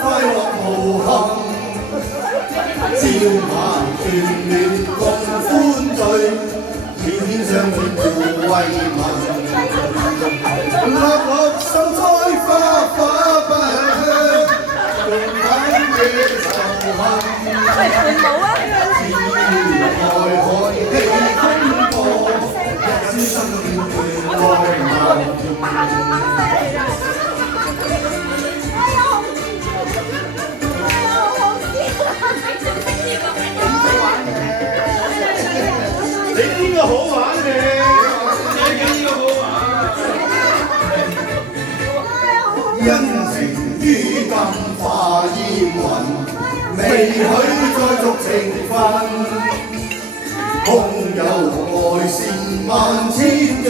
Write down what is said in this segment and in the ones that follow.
快樂無憾，朝晚團圓共歡聚，天天相見互慰問。粒粒心栽花花不香，共享野愁恨。自然愛海氣風波，一朝心變愛盟。你邊個好玩嘅？你邊個好玩？因情於金化煙雲，未許再續情分。空有愛是萬千丈，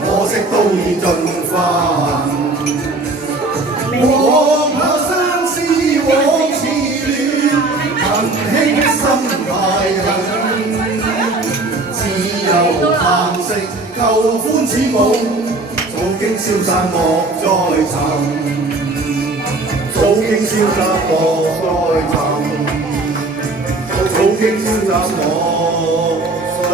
可惜都已盡分。往後相思往似戀，憑輕心太狠。只有嘆息舊歡似夢，早經消散莫再尋。早經消散莫再尋，早經消散莫再